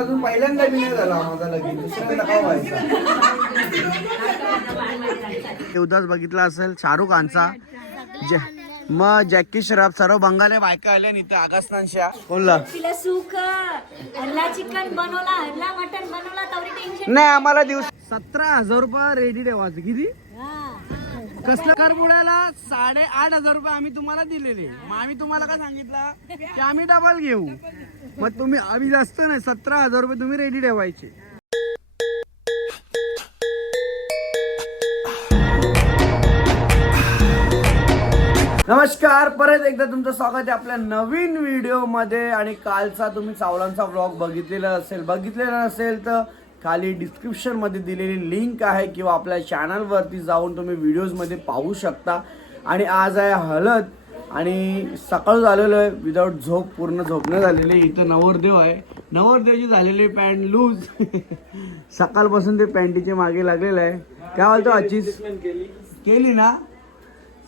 अजून पहिल्यांदा बी नाही झाला माझा लगीन दुसऱ्यांदा काय व्हायचा? देवदास बघितला असेल शाहरुख खानचा. जे मग जॅकी श्रॉफ सर्व बंगाली बायका आल्या इथे आगास्तानशा कोणला तिला सुख हल्ला चिकन बनवला हल्ला मटन बनवला नाही आम्हाला दिवस सतरा हजार रुपये रेडी ठेवायचं. किती? कसलं करबुड्याला साडे आठ हजार रुपये आम्ही तुम्हाला दिलेले. मग आम्ही तुम्हाला काय सांगितलं? की आम्ही डबल घेऊ. मग तुम्ही आम्ही जास्त नाही सतरा हजार रुपये तुम्ही रेडी ठेवायचे. नमस्कार परत एकदा तुमचं स्वागत आहे आपल्या नवीन व्हिडिओमध्ये आणि कालचा तुम्ही चावलांचा ब्लॉग बघितलेला असेल बघितलेला नसेल तर खाली डिस्क्रिप्शनमध्ये दिलेली लिंक आहे किंवा आपल्या चॅनलवरती जाऊन तुम्ही व्हिडिओजमध्ये पाहू शकता. आणि आज आहे हळद आणि सकाळ झालेलं आहे. विदाऊट झोप पूर्ण झोपणं झालेली आहे. इथं नवरदेव आहे. नवरदेवची झालेली पॅन्ट लूज सकाळपासून ते पॅन्टीच्या मागे लागलेलं आहे. काय बोलतो आजीच केली. ना?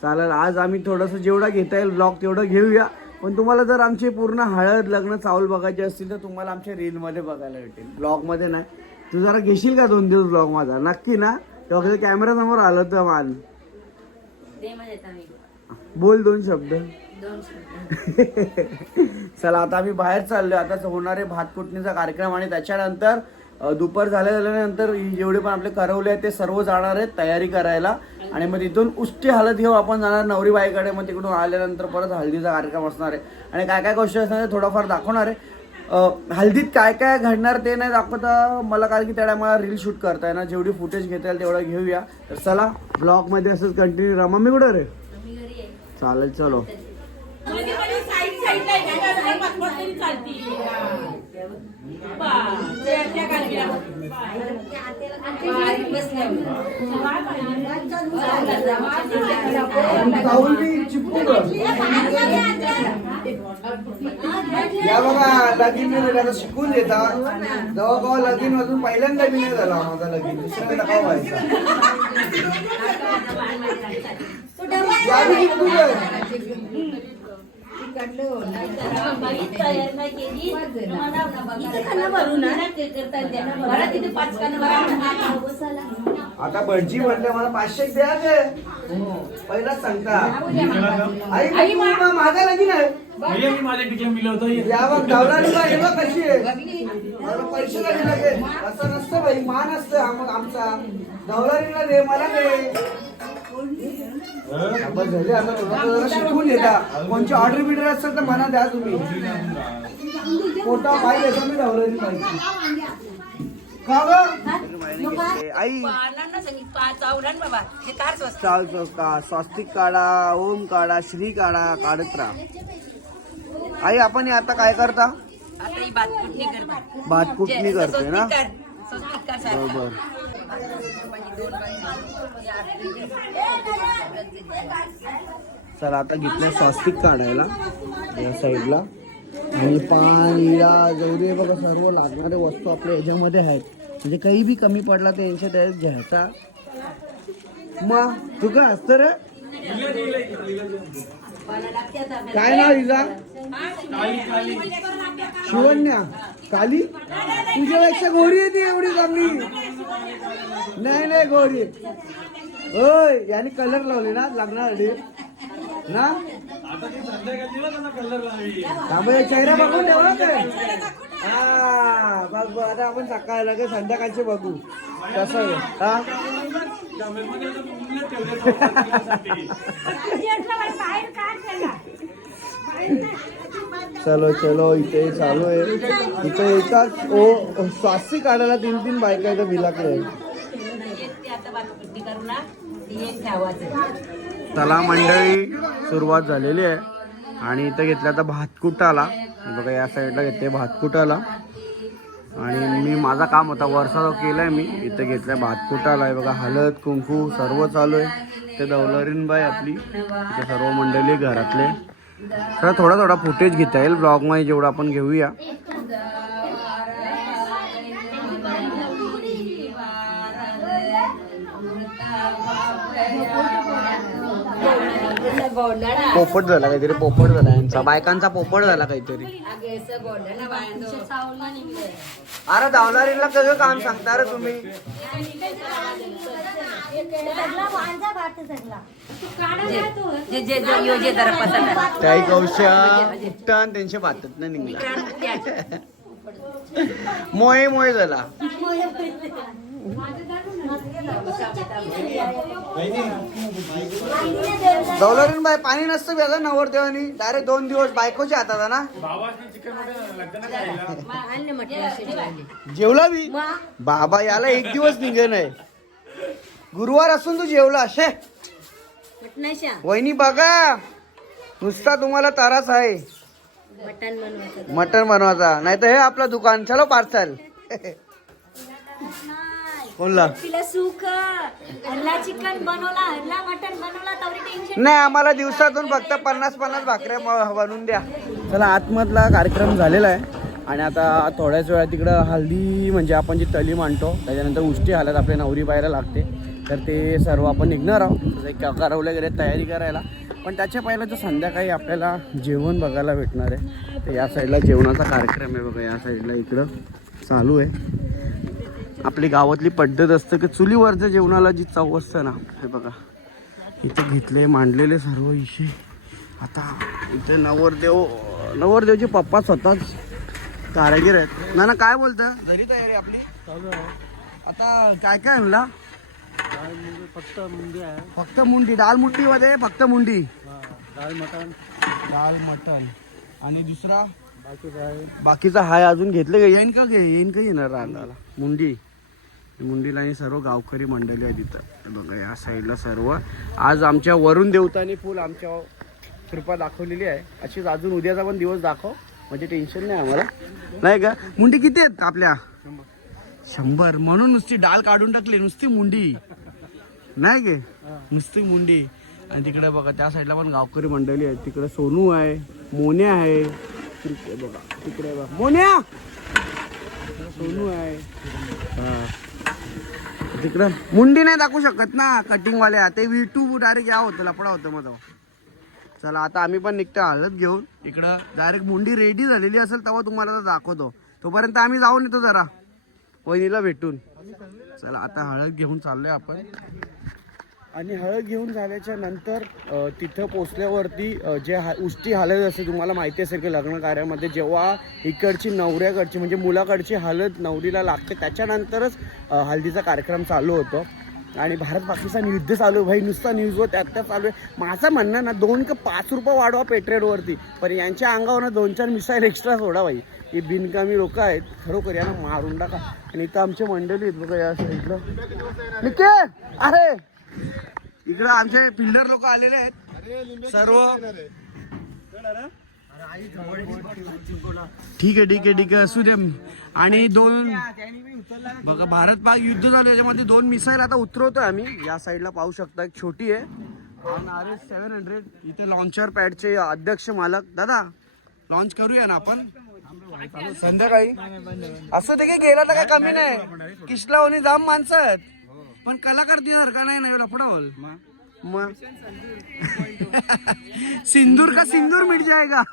चालेल आज आम्ही थोडंसं जेवढा घेता येईल ब्लॉग तेवढं घेऊया. पण तुम्हाला जर आमची पूर्ण हळद लग्न चावल बघायची असतील तर तुम्हाला आमच्या रीलमध्ये बघायला भेटेल. ब्लॉगमध्ये नाही. तू जरा घेशील का दोन दिवस ब्लॉग माझा? नक्की ना? तेव्हा कॅमेरा समोर आलं तर मान. बोल दोन शब्द. दोन शब्द. चला आता आम्ही बाहेर चाललोय. आता होणारे भात कुटणीचा कार्यक्रम आणि त्याच्यानंतर दुपार झाल्या झाल्यानंतर जेवढे पण आपले करवले आहेत ते सर्व जाणार आहेत तयारी करायला. आणि मग तिथून उष्टी हळद घेऊन आपण जाणार नवरी बाईकडे मग तिकडून आल्यानंतर परत हळदीचा कार्यक्रम असणार आहे. आणि काय काय गोष्टी असणार आहे थोडाफार दाखवणार आहे. हल्दीत काय काय घडणार ते नाही दाखवता. मला कारण की त्या टायमाला रील शूट करताय ना जेवढी फुटेज घेता येईल तेवढं घेऊया. तर चला ब्लॉगमध्ये असंच कंटिन्यू रमा मी कुठं रे? चालेल चलो. या बघा लगीन मी शिकून देता जेव्हा केव्हा लगीन अजून पहिल्यांदा बी नाही झाला माझा लगीन. दुसऱ्यांदा काय व्हायचा. आता भटजी म्हटलं मला पाचशे द्या ते पहिलाच सांगता. आई आई माझा लगीन आहे. मी माझ्या टीचर मिळवतो या बघ गावरानी बाई हे बघ कशी आहे. मला पैसे लागले असं नसतं बाई मान असतं मग आमचा. गवलारीला दे मला दे. झाले आता थोडं जरा शिकून येता. कोणची ऑर्डर बिर्डर असेल तर म्हणा द्या तुम्ही. पोटा पाहिजे तर मी गवलारी पाहिजे का ग? आई. चाल का स्वास्तिक काढा ओम काढा श्री काढा काढत राहा. आई आपण हे आता काय करता? ही कुठली भात कुटणी करतोय ना? स्वस्तिक कर स्वस्तिक कर सारखं. बरोबर. चला आता घेतलं स्वास्तिक काढायला या साईडला. आणि पाणीला हिरा जवरी बघा सर्व लागणारे वस्तू आपल्या ह्याच्यामध्ये आहेत. म्हणजे काही बी कमी पडला तर यांच्या त्यात घ्यायचा. मग तू का असतं रे? काय नाव हिला शिवन्या काली? तुझ्यापेक्षा गोरी आहे ती एवढी चांगली. नाही नाही गोरी. होय याने कलर लावले ना लग्नासाठी. ना? त्यामुळे चेहरा बघून ठेवा काय हा बघ बघ आता आपण सकाळी लगेच संध्याकाळचे बघू. कसं हा? चलो चलो इथे चालू आहे. इथे एकाच ओ स्वास्ती काढायला तीन तीन बायका इथं भिलाकडे तला मंडळी सुरुवात झालेली आहे. आणि इथं घेतलं आता भातकुटाला. बघा या साईडला घेते भातकुटाला. आणि मी माझा काम होता वर्षा केलाय मी इथं घेतलंय भातकुटाला. आहे बघा हळद कुंकू सर्व चालू आहे. ते दौलरीनबाई आपली. इथे सर्व मंडळी घरातले. तर थोडा थोडा फुटेज घेता येईल. ब्लॉगमध्ये जेवढं आपण घेऊया. पोपट झाला काहीतरी पोपट झाला यांचा. बायकांचा पोपट झाला काहीतरी. अरे धावणारीला सगळं काम सांगता रे तुम्ही? जे जे जे योजे जरा पसंत आहे. त्याही कौशा उठ्ठण त्यांचे बातत नाही निघला मोये मोये झाला. दौलरीन बाई पाणी नसतं वेगळं नवर देवानी डायरेक्ट दोन दिवस बायकोच्या हातात ना? जेवला बी? बाबा याला एक दिवस निघे नाही. गुरुवार असून तू जेवला शे. वहिनी बघा. नुसता तुम्हाला ताराच आहे. मटन बनवायचा. नाही तर हे आपलं दुकान. चलो पार्सल. कोणला तिला सुख हल्ला चिकन बनवला हल्ला मटन बनवला तवरी टेन्शन नाही आम्हाला दिवसातून फक्त पन्नास पन्नास भाकऱ्या म- बनवून द्या. चला आतमधला कार्यक्रम झालेला आहे. आणि आता थोड्याच वेळा तिकडं हल्दी म्हणजे आपण जी तली मांडतो त्याच्यानंतर उष्टी हालत आपल्या नवरी बायला लागते. तर ते सर्व आपण निघणार आहोत. एक करवले गेले तयारी करायला. पण त्याच्या पहिला तर संध्याकाळी आपल्याला जेवण बघायला भेटणार आहे तर या साईडला जेवणाचा कार्यक्रम आहे बघा या साईडला इकडं चालू आहे. आपली गावातली पद्धत असतं की चुलीवरच्या जेवणाला जी चव असतं ना हे बघा. इथं घेतले मांडलेले सर्व इशे. आता इथे नवरदेव नवरदेवचे पप्पा स्वतःच कारागीर आहेत. ना ना काय बोलतं? घरी तयारी आपली? आता काय काय आणला? फक्त मुंडी आहे. फक्त मुंडी. दाल मुंडीमध्ये फक्त मुंडी. डाळ मटण. दाल मटन आणि दुसरा? बाकीचा हाय अजून घेतलं का? येईन का घे येईन का येणार रानाला? मुंडी. मुंडीला आणि सर्व गावकरी मंडळी आहे तिथं बघा या साईडला सर्व. आज आमच्या वरुण देवताने फुल आमच्या कृपा दाखवलेली आहे. अशीच अजून उद्याचा पण दिवस दाखव. म्हणजे टेन्शन नाही आम्हाला. नाही का? मुंडी किती आहेत आपल्या? शंभर. म्हणून नुसती डाल काढून टाकली नुसती मुंडी. नाही गे नुसती मुंडी. आणि तिकडे बघा त्या साईडला पण गावकरी मंडळी आहेत. तिकडे सोनू आहे मोन्या आहे. तिकडे बघा तिकडे बघा. मोन्या! सोनू आहे. हा. तिकडं. मुंडी नाही दाखवू शकत ना कटिंग ते ते टू डायरेक्ट या होतं लपडा होतं मग तो. चला आता आम्ही पण निघतो हळद घेऊन. इकडं डायरेक्ट मुंडी रेडी झालेली असेल तेव्हा तुम्हाला दाखवतो. तोपर्यंत आम्ही जाऊन येतो जरा. वहिनीला भेटून. चला आता हळद घेऊन चाललोय आपण. आणि हळद घेऊन झाल्याच्यानंतर तिथं पोचल्यावरती जे हा उष्टी हळद असते तुम्हाला माहिती असेल की लग्न कार्यामध्ये जेव्हा इकडची नवऱ्याकडची म्हणजे मुलाकडची हळद नवरीला लागते त्याच्यानंतरच हळदीचा कार्यक्रम चालू होतो. आणि भारत पाकिस्तान युद्ध चालू आहे भाई नुसता न्यूजवर त्यात त्या चालू आहे. माझं म्हणणं ना दोन का पाच रुपये वाढवा पेट्रोलवरती पण यांच्या अंगावर ना दोन चार मिसाईल एक्स्ट्रा सोडा भाई. की बिनकामी लोक आहेत खरोखर यांना मारून टाका. आणि इथं आमचे मंडळी आहेत बघा या साईडला निके अरे! इकडं आमचे फिल्डर लोक आलेले आहेत. सर्व. ठीक आहे ठीक आहे ठीक आहे. असू दे. आणि दोन बघा भारत पाक युद्ध झालं याच्यामध्ये दोन मिसाईल आता उतरवतोय आम्ही. या साईडला पाहू शकता. एक छोटी आहे. आर एस सेव्हन हंड्रेड इथे लॉन्चर पॅडचे अध्यक्ष मालक. दादा लॉन्च करूया ना आपण? संध्याकाळी. असं ते काही गेला तर काय कमी नाही. किसला होणी जाम माणसं आहेत. पण कलाकार देणार का नाही ना लफडा होल मग सिंदूर का सिंदूर मिट जाएगा?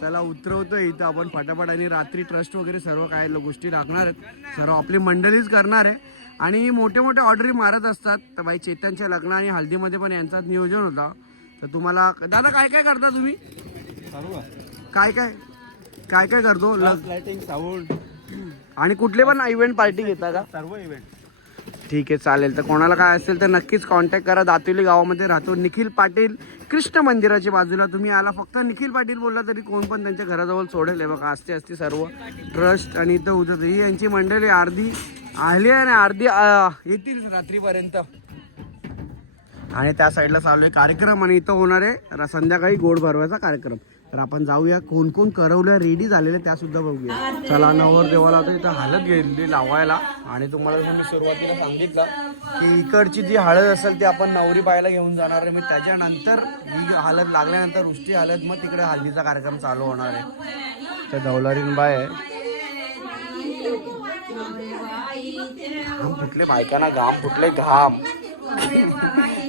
चला उतरवतोय इथं आपण फटाफट आणि रात्री ट्रस्ट वगैरे सर्व काय गोष्टी लागणार आहेत. सर्व आपली मंडळीच करणार आहे. आणि मोठ्या मोठ्या ऑर्डरी मारत असतात. तर बाई चेतनच्या लग्न आणि हल्दीमध्ये पण यांचाच नियोजन होता. तर तुम्हाला दादा काय काय करता तुम्ही? काय काय? काय काय करतो? लाइटिंग साऊंड आणि कुठले पण इव्हेंट पार्टी घेता का? सर्व इव्हेंट ठीक आहे चालेल. तर कोणाला काय असेल तर नक्कीच कॉन्टॅक्ट करा. दातोली गावामध्ये राहतो निखिल पाटील. कृष्ण मंदिराच्या बाजूला तुम्ही आला. फक्त निखिल पाटील बोलला तरी कोण पण त्यांच्या घराजवळ सोडेल. हे बघा असते असते सर्व ट्रस्ट आणि इथं उद्या ही यांची मंडळी अर्धी आली आहे ना अर्धी येतील रात्रीपर्यंत. आणि त्या साईडला चालू आहे कार्यक्रम आणि इथं होणार आहे संध्याकाळी गोड भरवायचा कार्यक्रम. तर आपण जाऊया. कोण कोण करवलं रेडी झालेलं त्या सुद्धा बघूया. चला नवर देवाला आता इथं हळद घेतली लावायला. आणि तुम्हाला मी सुरुवातीला सांगितलं की इकडची जी हळद असेल ती आपण नवरी बायला घेऊन जाणार आहे. मग त्याच्यानंतर ही हळद लागल्यानंतर उष्टी हळद मग तिकडे हळदीचा कार्यक्रम चालू होणार आहे. त्या दौलारीन बाय आहे. घाम फुटले बायकांना घाम फुटले घाम.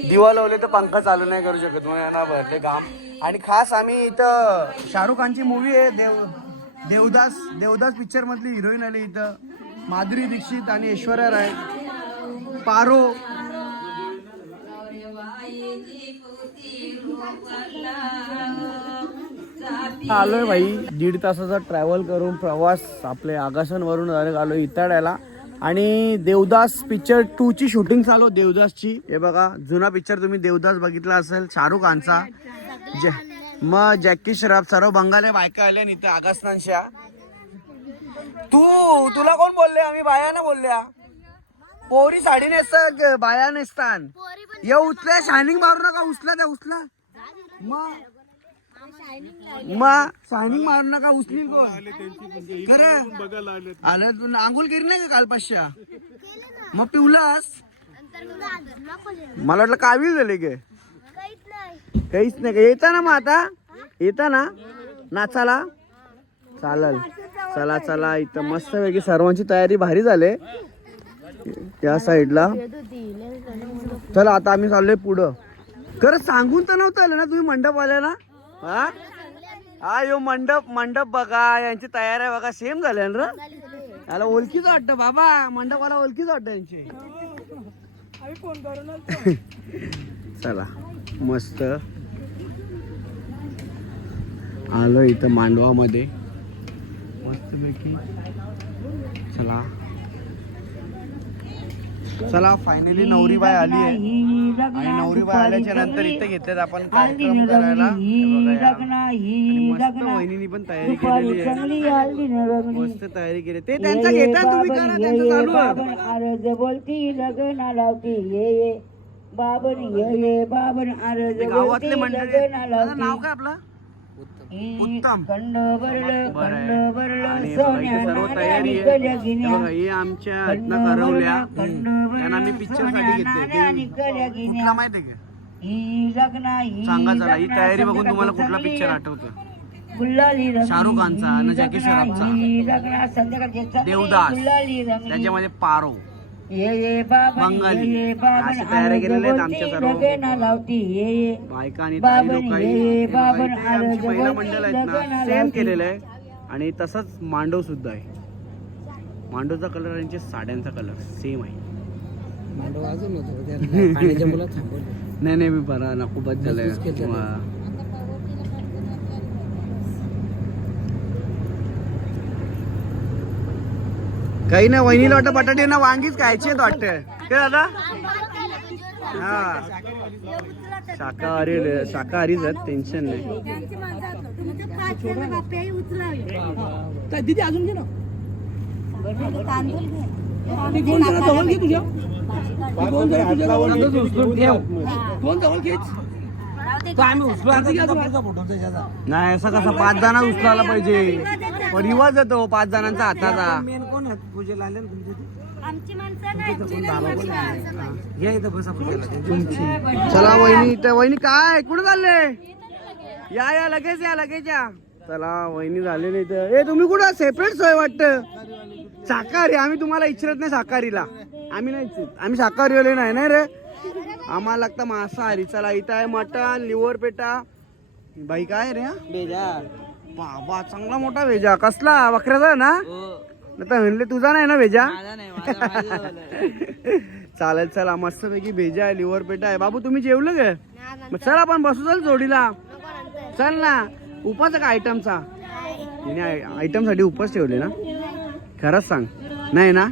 दिवा लावले तर पंखा चालू नाही करू शकत. म्हणून यांना भरले काम आणि खास आम्ही इथं शाहरुख खानची मूवी आहे देव देवदास देवदास पिक्चर मधली हिरोईन आली इथं. माधुरी दीक्षित आणि ऐश्वर्या राय. पारो. आलोय भाई. दीड तासाचा ट्रॅव्हल करून प्रवास. आपले आगासनवरून direct आलोय इताड्याला. आणि देवदास पिक्चर टू ची शूटिंग चालू देवदासची. हे बघा जुना पिक्चर तुम्ही देवदास बघितला असेल शाहरुख खानचा. जे मग जॅकी श्रॉफ सर्व बंगाली बायका आल्या इथे आगासनांच्या. तू तुला कोण बोलले? आम्ही बाया ना बोलल्या. पोरी साडी नेसतात बाया नेसतान. ये उचल्या शायनिंग मारू नका उचला त्या उचला. मग मग शायनिंग मारू नका उचली कोण? खरं? आलं तू. आंघोळ केली नाही का काल पाचशा? मग पिवलास? मला वाटलं कावीळ झाले गे. काहीच नाही. का? येता ना मग आता? येता ना? नाचाला चालल. चला चला. इथं मस्त पैकी सर्वांची तयारी भारी झाले. त्या साईडला. चला आता आम्ही चाललोय पुढं. खरं सांगून तर नव्हतं आलं ना तुम्ही मंडप आल्या ना हा? हा यो मंडप मंडप बघा यांची तयारी बघा. सेम झाल्या ना रे? याला ओळखीच वाटतं बाबा. मंडपाला ओळखीच वाटतं यांची. चला मस्त. आलो इथं मांडवामध्ये. मस्तपैकी. चला. चला फायनली नवरी बाय आली आहे. आणि नवरी बाय आल्याच्यानंतर इथे घेतलेत आपण कार्यक्रम करायला. हे बघा या. आणि मस्त वहिनीनी पण तयारी केलेली आहे. मस्त तयारी केली. ते त्यांचा घेता तुम्ही करा त्यांचं चालू आहे. आरज बोलती लग्न लावती. ये ये बाबन ये ये बाबन गावातले बोलती. लग्न त्याचं नाव लावती. काय आपलं? उत्तम. सर्व तयारी आहे. निकल्या गिन्या बघा आमच्या इथनं करवल्या त्यांना मी पिक्चरसाठी घेतले. निकल्या गिन्या कुठला माहिती आहे का? लग्न सांगा जरा ही लग्न तयारी बघून तुम्हाला कुठला पिक्चर आठवतो शाहरुख खानचा आणि ही जॅकी श्रॉफचा. चांगली देवदास. त्याच्यामध्ये पारो. ये ये बाबा बंगाली. ये अशी तयारी केलेली आहेत आमच्या सर्व. लावती ये ये. बायका आणि ताई बाबन लोक ये, बाबन आलं आमची महिला मंडळ आहेत लग्न ना सेम लावती. केलेलं आहे. आणि तसंच मांडव सुद्धा आहे. मांडवचा कलर यांच्या साड्यांचा कलर सेम आहे. नाही नाही मी बरा नको बद झालंय वा. काही नाही वहिनीला वाटतं बटाटे ना वांगीच खायची आहेत वाटतं. काय दादा? हा. शाकाहारी शाकाहारीच आहेत टेन्शन नाही. नाही असं कसं पाच जण उचलायला पाहिजे. रिवाज येतो पाच जणांचा हाताचा. आमची माणसं नाही चला वहिनी त्या वहिनी काय? कुठे चालले? या या लगेच या लगेच या. चला वहिनी झालेली इथं. ए तुम्ही कुठं? सेपरेट सोय वाटतं. शाकाहारी आम्ही तुम्हाला इच्छित नाही शाकाहारीला. आम्ही नाही इच्छित. आम्ही शाकाहारी वाले नाही ना रे? आम्हाला लागतं मांसाहारी. चला इथं आहे मटण लिव्हर पेटा. बाई काय रे हा? बाबा चांगला मोठा भेजा कसला? बकऱ्याचा ना? नाही तर म्हणले तुझा नाही ना भेजा? चालेल चला मस्त पैकी भेजा आहे लिव्हर पेटा आहे. बाबू तुम्ही जेवलं गे मग चल. आपण बसू चल जोडीला. चल. ना. उपास आहे का आयटमचा? आयटमसाठी उपास ठेवले ना? खरंच सांग. नाही ना?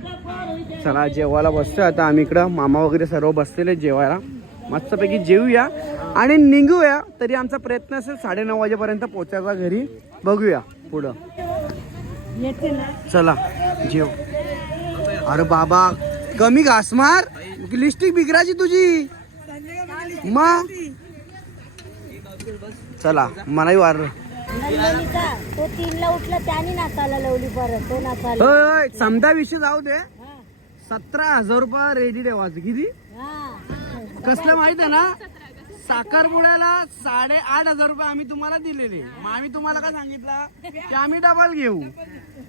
चला जेवायला बसतोय आता आम्ही इकडं. मामा वगैरे सर्व बसलेले जेवायला. मस्तपैकी जेवूया आणि निघूया. तरी आमचा प्रयत्न असेल साडेनऊ वाजेपर्यंत पोचायचा घरी. बघूया पुढं. चला जेव. अरे बाबा कमी घास मार. लिस्टिक बिगराची तुझी. मग? चला मलाही वार. तो तीनला उठला त्याने नाचायला लावली परत. तो नाचायला समजा विषय जाऊ दे. सतरा हजार रुपये रेडी ठेवायचं किती? कसलं माहीत आहे ना? साखरपुड्याला साडे आठ हजार रुपये आम्ही तुम्हाला दिलेले. मग आम्ही तुम्हाला काय सांगितलं? की आम्ही डबल घेऊ.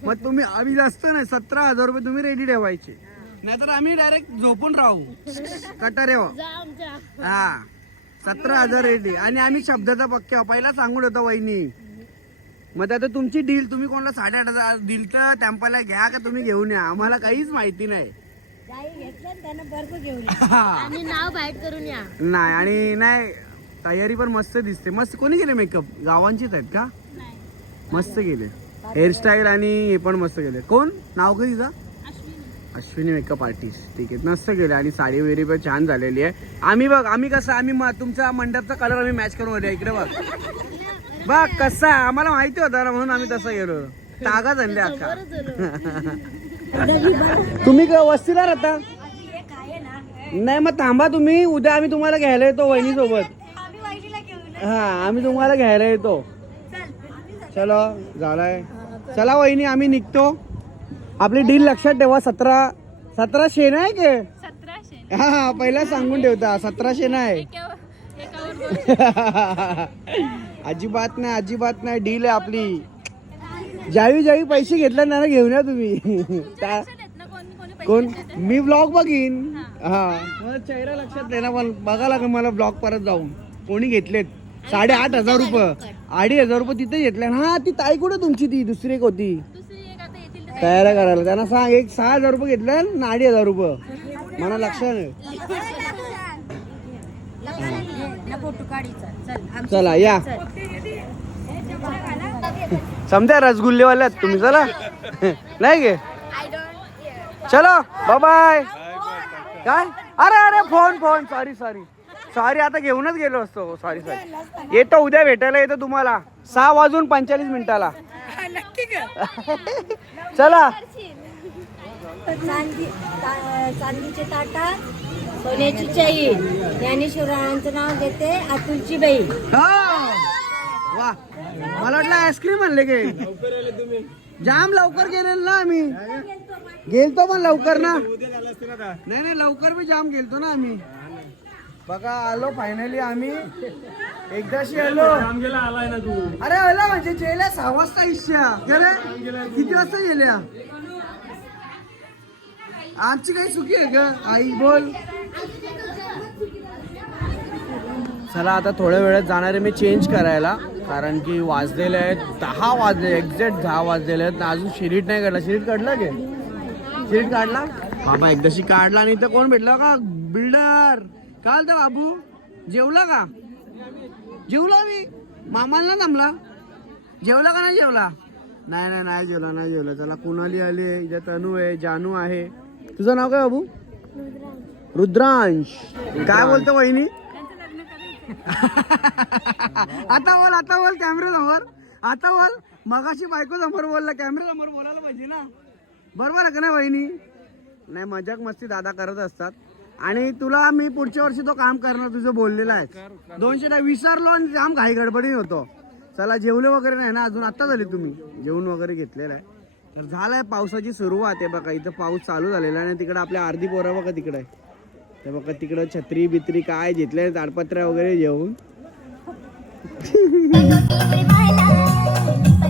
मग तुम्ही आम्ही जास्त नाही सतरा हजार रुपये तुम्ही रेडी ठेवायचे. नाहीतर आम्ही डायरेक्ट झोपून राहू. कटारे हो. हा. सतरा हजार रेडी आणि आम्ही शब्दाचा पक्के आहो. पहिला सांगून होतो वहिनी. मग आता तुमची डील तुम्ही कोणाला साडेआठ हजार दिल तर टेम्पलला घ्या का तुम्ही घेऊन या? आम्हाला काहीच माहिती नाही. आणि नाव बाहेर करून या. नाही आणि नाही तयारी पण मस्त दिसते. मस्त कोणी केले मेकअप गावांचीच आहेत का? मस्त केले हेअरस्टाईल आणि हे पण मस्त केले कोण? नाव का तिचं? अश्विनी. मेकअप आर्टिस्ट ठीक आहे मस्त केले आणि साडी वगैरे पण छान झालेली आहे. आम्ही बघ आम्ही कसं आम्ही म- तुमचा मंडपचा कलर आम्ही मॅच करून होते इकडे बघ. बघ कसा आहे. आम्हाला माहिती होता ना म्हणून आम्ही तसं गेलो. तागा आणले अख्खा. तुम्ही क- वस्तीला राहता नाही मग थांबा तुम्ही. उद्या आम्ही तुम्हाला घ्यायला येतो वहिनी सोबत हा आम्ही तुम्हाला घ्यायला येतो. चलो झालाय. चला वहिनी आम्ही निघतो. आपली डील लक्षात ठेवा सतरा सतरा शेण आहे के? हा हा पहिला सांगून ठेवता सतरा शेण आहे. अजिबात नाही अजिबात नाही डील आहे आपली. ज्यावेळी ज्यावेळी पैसे घेतले ना घेऊन या तुम्ही कोण मी ब्लॉग बघीन हा मला चेहरा लक्षात नाही ना पण बघा लागेल मला ब्लॉग परत जाऊन कोणी घेतलेत साडे आठ हजार रुपये अडीच हजार रुपये तिथे घेतले हा ती ताई कुठे तुमची ती दुसरी एक होती तयार करायला त्यांना सांग एक सहा हजार रुपये घेतले आणि अडीच हजार रुपये मला लक्षात नाही चला या समजा रसगुल्लेवाले आहेत तुम्ही चला. नाही गे? चलो बाय बाय काय? अरे अरे phone phone sorry sorry sorry आता घेऊनच गेलो असतो. सॉरी सॉरी येतो उद्या भेटायला येतो तुम्हाला. सहा वाजून पंचेचाळीस मिनिटाला. चला. चांदीचे ताटा सोन्याची ज्ञानेश्वरांचं नाव घेते अतुलची बाई हा. वा. मला वाटलं आईस्क्रीम आणले गे जाम लवकर गेलेलो ना आम्ही. गेलतो पण लवकर ना. नाही नाही लवकर मी जाम गेलतो ना आम्ही. बघा आलो फायनली आम्ही. एकदाशी आलो. आलाय ना तू अरे आला म्हणजे जेल्या सहा वाजता इच्छा गेले किती वाजता गेल्या? आमची काही चुकी आहे का? आई बोल. चला आता थोड्या वेळात जाणार आहे मी चेंज करायला. कारण की वाजलेले आहेत दहा वाजले एक्झॅक्ट दहा वाजलेले आहेत. अजून शिरीट नाही काढला. शिरीट काढला गे शिरीट काढला? बाबा एकदाशी काढला आणि इथं कोण भेटला का? बिल्डर. काल तर बाबू? जेवला का? जेवला मी. मामाला ना थांबला. जेवला का नाही जेवला? नाही नाही नाही जेवला नाही जेवला. चला कुणाली आली आहे? इथे तनू आहे जानू आहे. तुझं नाव काय बाबू? रुद्रांश. काय बोलतो वहिनी? आता बोल आता बोल कॅमेरा समोर आता बोल. मगाशी बायको समोर बोलला कॅमेरा समोर बोलायला पाहिजे ना. बरोबर आहे का नाही वहिनी नाही मजाक मस्ती दादा करत असतात. आणि तुला मी पुढच्या वर्षी तो काम करणार तुझं बोललेलं आहे दोनशे नाही विसरलो आणि काम घाई गडबडी होतो. चला जेवले वगैरे नाही ना अजून आत्ता झाले तुम्ही. जेवण वगैरे घेतलेलं आहे. तर झालंय पावसाची सुरुवात आहे बघा इथं पाऊस चालू झालेला आहे आणि तिकडे आपल्या अर्धी पोरं बघा तिकडे आहे. ते बघा तिकडं छत्री बित्री काय घेतले ताडपत्र्या वगैरे घेऊन. Thank you.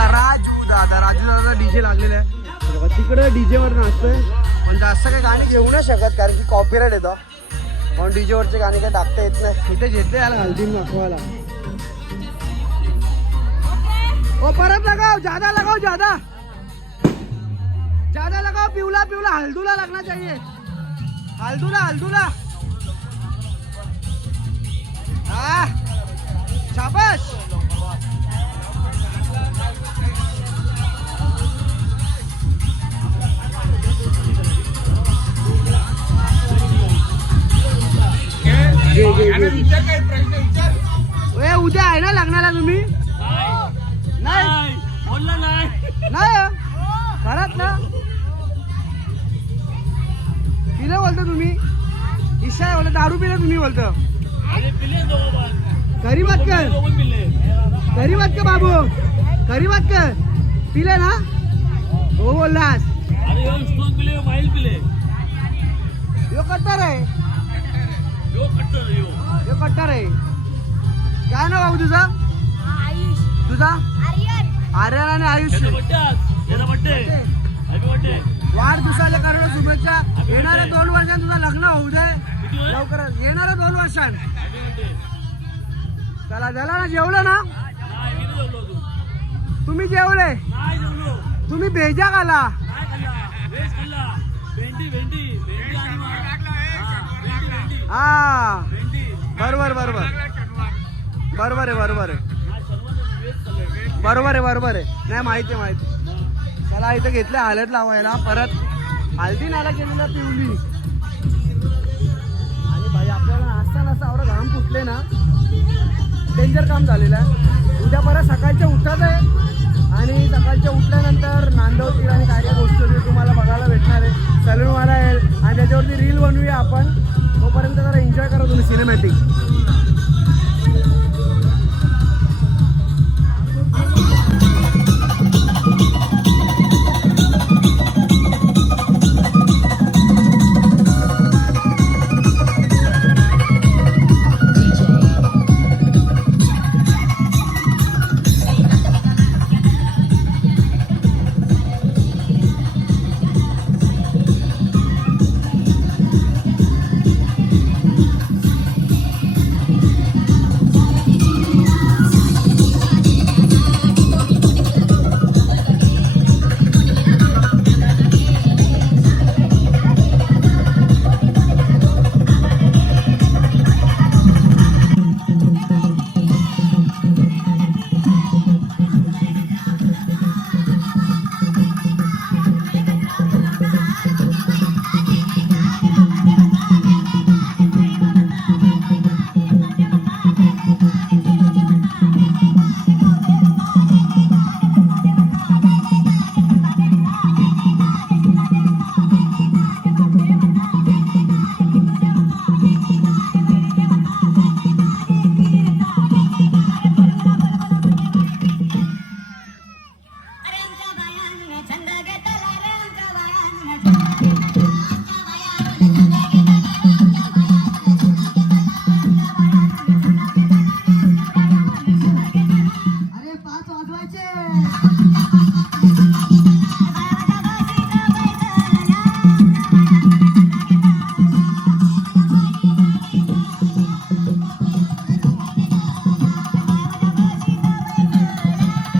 आमचा राजू दादा राजू दादा डीजे लागलेला आहे. तिकडे डीजे वर नाचतोय. पण जास्त काही गाणी घेऊ नाही शकत कारण की कॉपीराईट येतो म्हणून डीजे वरचे गाणी काही टाकता येत नाही. इथे घेतले याला हल्दीन दाखवायला. ओ परत लगाओ ज्यादा लगाओ ज्यादा. ज्यादा लगाओ पिवला पिवला. हल्दूला लगना चाहिए. हल्दूला हल्दूला. हाँ शाबाश ए उद्या आहे ना लग्नाला तुम्ही? नाही. नाही? खरंच ना? पिलं बोलतो तुम्ही? ईशा बोलतो दारू पिलं तुम्ही बोलतो. खरी बात कर. खरी बात का बाबू. खरी बात कर. पिले ना? हो बोललास. यो कट्टर आहे यो कट्टर आहे. काय ना बाबू तुझा? तुझा? आर्यन. आणि आयुष. वाढदिवसाच्या कारण शुभेच्छा. येणाऱ्या दोन वर्षात तुझं लग्न होऊ दे. लवकरच येणाऱ्या दोन वर्षात. चला झाला ना जेवलं ना? तुम्ही जेवले? तुम्ही भेजा खाला हा बरोबर बरोबर. बरोबर आहे बरोबर आहे. बरोबर आहे बरोबर आहे. नाही माहिती आहे माहिती आहे. चला इथं घेतलं हळद लावायला. परत हळदी नाला केलेला पिवली आणि भाई आपल्याला नाचता नाचता आवडं घाम फुटले ना डेंजर काम झालेलं आहे. उद्या परत सकाळच्या उठत आहे. आणि सकाळच्या उठल्यानंतर नांदवतील आणि काय काय गोष्टी तुम्हाला बघायला भेटणार आहे. सलूनवाला येईल आणि त्याच्यावरती रील बनवूया आपण. तोपर्यंत जरा एन्जॉय करा तुम्ही सिनेमॅटिक